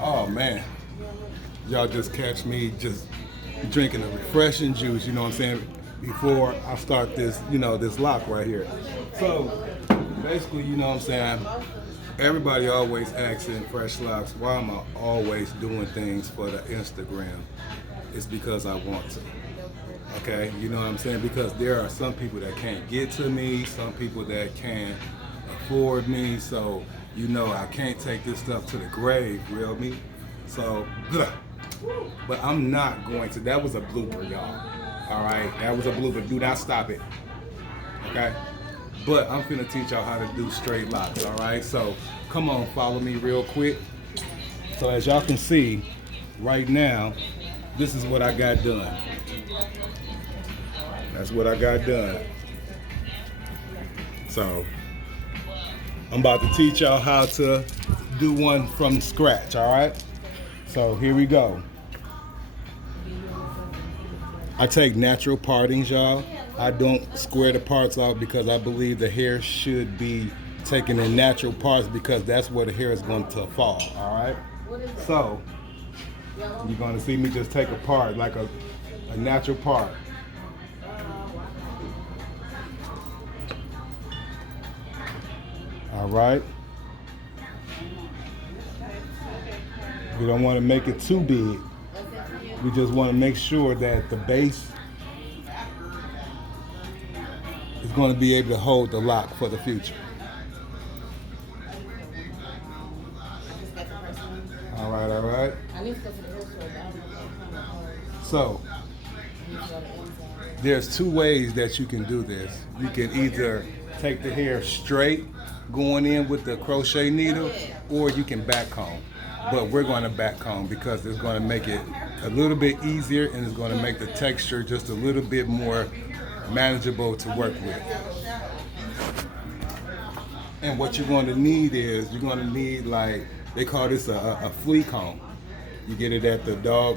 Oh man, y'all just catch me just drinking a refreshing juice, you know what I'm saying, before I start this, this lock right here. So basically, you know what I'm saying, everybody always asks in Fresh Locks, why am I always doing things for the Instagram? It's because I want to. Okay, you know what I'm saying? Because there are some people that can't get to me, some people that can't afford me, so I can't take this stuff to the grave, real me. So, but I'm not going to. That was a blooper, y'all. All right, that was a blooper. Do not stop it. Okay, but I'm finna teach y'all how to do straight locks. All right, so come on, follow me real quick. So as y'all can see, right now, this is what I got done. That's what I got done. So I'm about to teach y'all how to do one from scratch, all right? So here we go. I take natural partings, y'all. I don't square the parts out because I believe the hair should be taken in natural parts because that's where the hair is going to fall, all right? So you're going to see me just take a part, like a natural part. All right. We don't want to make it too big. We just want to make sure that the base is going to be able to hold the lock for the future. All right, all right. So, there's two ways that you can do this. You can either take the hair straight going in with the crochet needle, or you can back comb. But we're going to back comb because it's going to make it a little bit easier and it's going to make the texture just a little bit more manageable to work with. And what you're going to need is, like, they call this a flea comb. You get it at the dog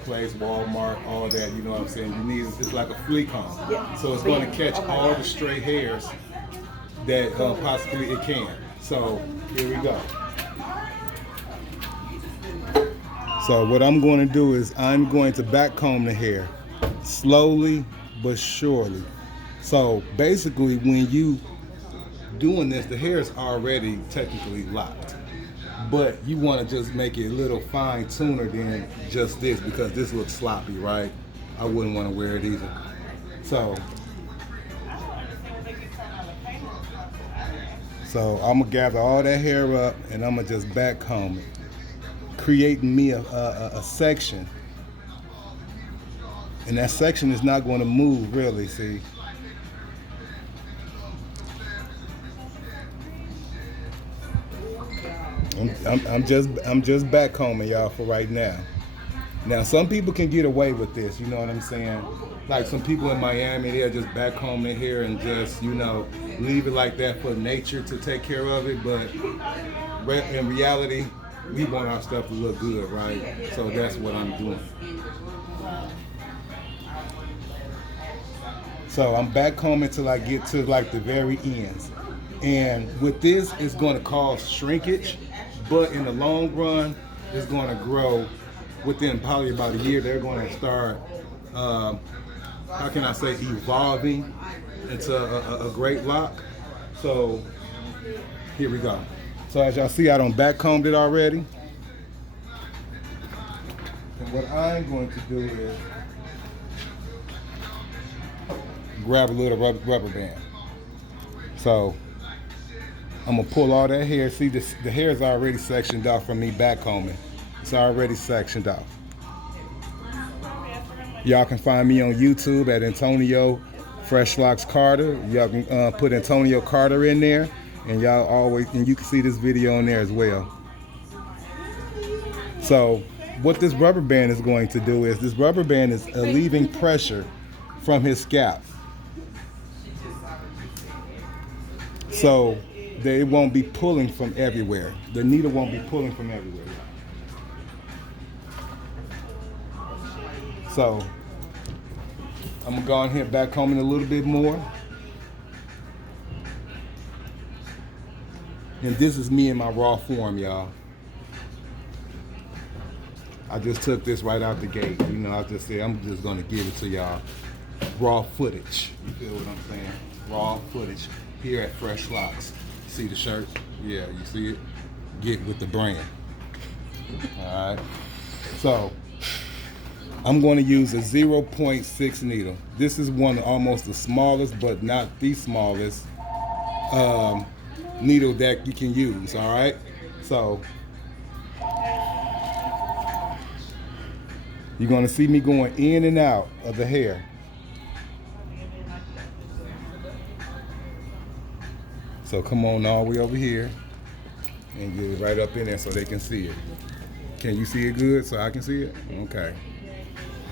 place, Walmart, all that, you know what I'm saying? You need, it's like a flea comb. So it's going to catch all the stray hairs that possibly it can. So here we go. So what I'm going to do is I'm going to back comb the hair slowly but surely. So basically when you doing this, the hair is already technically locked. But you want to just make it a little fine tuner than just this because this looks sloppy, right? I wouldn't want to wear it either. So I'm gonna gather all that hair up and I'm gonna just back comb it, creating me a section. And that section is not going to move really, see? I'm just back combing y'all for right now. Now some people can get away with this, you know what I'm saying? Like some people in Miami, they'll just back comb their hair and just, leave it like that for nature to take care of it. But in reality, we want our stuff to look good, right? So that's what I'm doing. So I'm back combing till I get to like the very ends. And with this, it's going to cause shrinkage, but in the long run, it's going to grow. Within probably about a year, they're going to start, how can I say, evolving into a great lock. So here we go. So as y'all see, I done back combed it already. And what I'm going to do is grab a little rubber band. So I'm gonna pull all that hair. See, the hair is already sectioned off from me back combing. It's already sectioned off. Y'all can find me on YouTube at Antonio Fresh Locks Carter. Y'all can put Antonio Carter in there, and you can see this video on there as well. So what this rubber band is going to do is, this rubber band is relieving pressure from his scalp. So they won't be pulling from everywhere. The needle won't be pulling from everywhere. So I'm gonna go on here back combing a little bit more. And this is me in my raw form, y'all. I just took this right out the gate. You know, I just said I'm just gonna give it to y'all. Raw footage. You feel what I'm saying? Raw footage here at Fresh Locks. See the shirt? Yeah, you see it? Get with the brand. Alright. So I'm going to use a 0.6 needle. This is one of almost the smallest, but not the smallest needle that you can use. Alright? So you're going to see me going in and out of the hair. So come on all the way over here and get it right up in there so they can see it. Can you see it good so I can see it? Okay.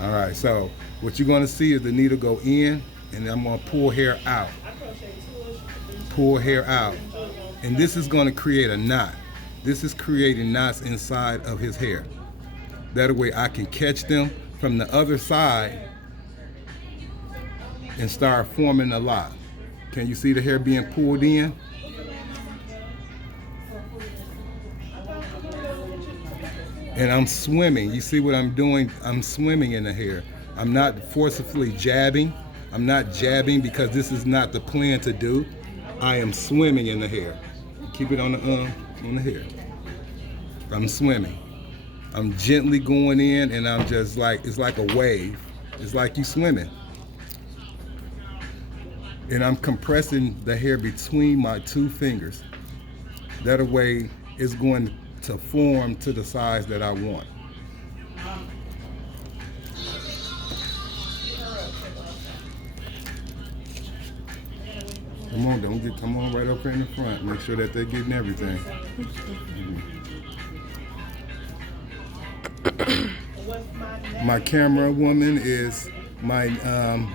All right, so what you're gonna see is the needle go in and I'm gonna pull hair out. Pull hair out. And this is gonna create a knot. This is creating knots inside of his hair. That way I can catch them from the other side and start forming a lock. Can you see the hair being pulled in? And I'm swimming. You see what I'm doing? I'm swimming in the hair. I'm not forcefully jabbing. I'm not jabbing because this is not the plan to do. I am swimming in the hair. Keep it on the hair. I'm swimming. I'm gently going in and I'm just like, it's like a wave. It's like you swimming. And I'm compressing the hair between my two fingers. That way it's going to form to the size that I want. Come on right up here in the front. Make sure that they're getting everything. My camera woman is my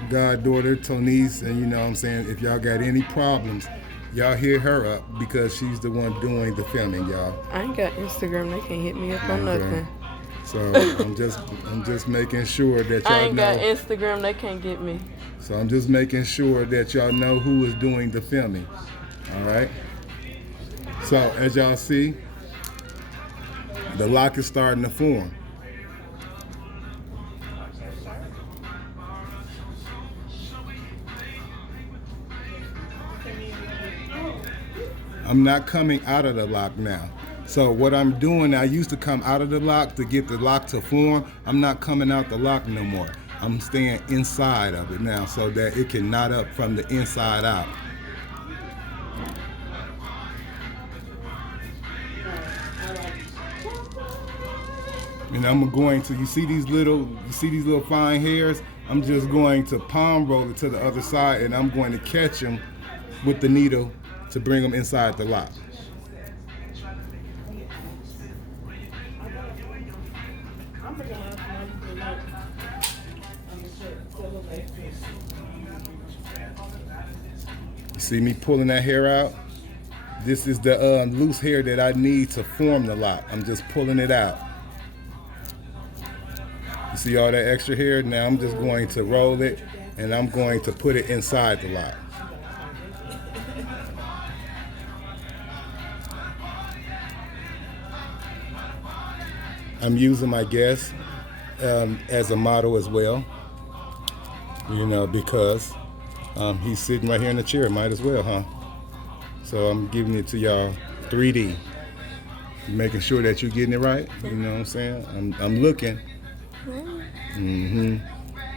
goddaughter, Tonise, and you know what I'm saying, if y'all got any problems, y'all hit her up because she's the one doing the filming, y'all. I ain't got Instagram. They can't hit me up on nothing. So I'm just making sure that y'all I ain't know. got Instagram. They can't get me. So I'm just making sure that y'all know who is doing the filming. All right. So as y'all see, the lock is starting to form. I'm not coming out of the lock now. So what I'm doing, I used to come out of the lock to get the lock to form. I'm not coming out the lock no more. I'm staying inside of it now so that it can knot up from the inside out. And I'm going to, you see these little fine hairs? I'm just going to palm roll it to the other side and I'm going to catch them with the needle to bring them inside the lock. You see me pulling that hair out? This is the loose hair that I need to form the lock. I'm just pulling it out. You see all that extra hair? Now I'm just going to roll it and I'm going to put it inside the lock. I'm using my guest as a model as well, you know, because he's sitting right here in the chair. Might as well, huh? So I'm giving it to y'all 3D, making sure that you're getting it right. You know what I'm saying? I'm looking.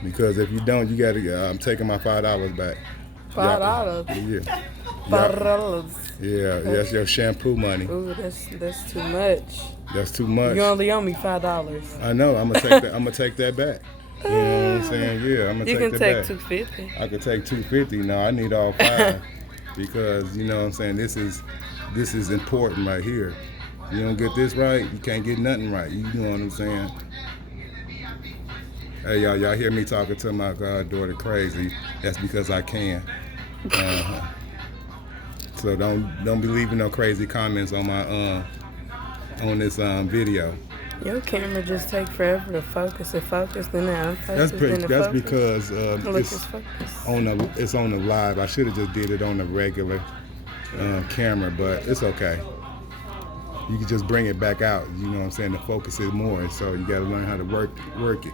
Because if you don't, you gotta. I'm taking my $5 back. $5? Yeah. $5. Yeah, that's your shampoo money. Ooh, that's too much. That's too much. You only owe me $5. I know. I'm gonna take that. I'm gonna take that back. You know what I'm saying? Yeah, I'm gonna take that back. You can take $250. I could take $250. No, I need all 5 because you know what I'm saying. This is important right here. You don't get this right, you can't get nothing right. You know what I'm saying? Hey y'all hear me talking to my goddaughter crazy? That's because I can. So don't be leaving no crazy comments on my on this video. Your camera just take forever to focus. It focused and then unfocused. That's because it's on the live. I should have just did it on the regular camera, but it's okay. you can just bring it back out. You know what I'm saying? To focus it more. So you got to learn how to work it.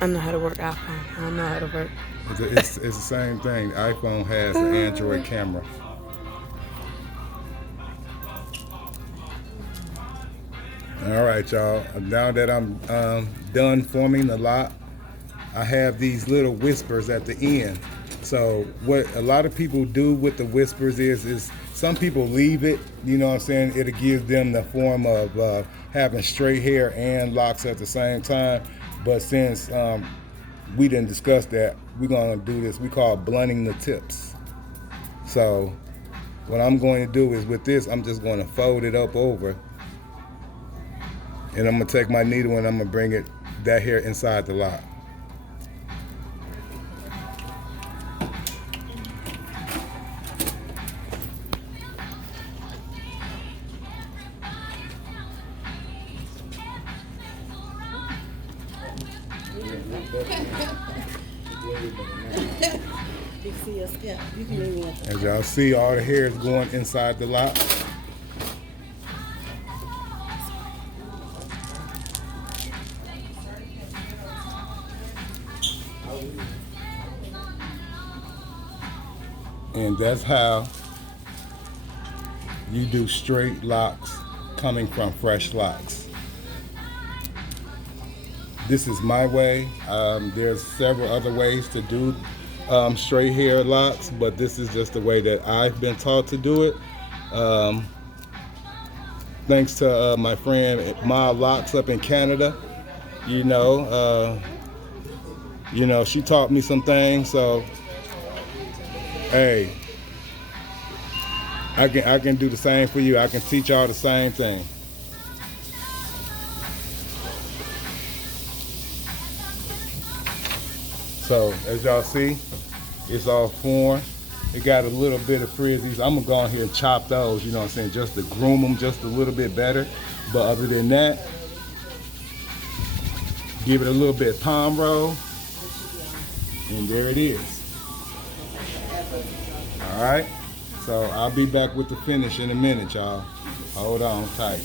I know how to work iPhone. I don't know how to work. It's the same thing. The iPhone has an Android camera. All right, y'all. Now that I'm done forming the lock, I have these little whispers at the end. So what a lot of people do with the whispers is some people leave it, you know what I'm saying? It'll give them the form of having straight hair and locks at the same time. But since we didn't discuss that, we're gonna do this, we call blunting the tips. So what I'm going to do is with this, I'm just going to fold it up over, and I'm gonna take my needle and I'm gonna bring that hair inside the lock. As y'all see, all the hair is going inside the lock. And that's how you do straight locks coming from fresh locks. This is my way. There's several other ways to do straight hair locks, but this is just the way that I've been taught to do it. Thanks to my friend Ma Locks up in Canada. You know, she taught me some things. So, hey, I can do the same for you. I can teach y'all the same thing. So as y'all see, it's all formed. It got a little bit of frizzies. I'm gonna go on here and chop those, you know what I'm saying, just to groom them just a little bit better. But other than that, give it a little bit of palm roll, and there it is. All right, so I'll be back with the finish in a minute, y'all. Hold on tight.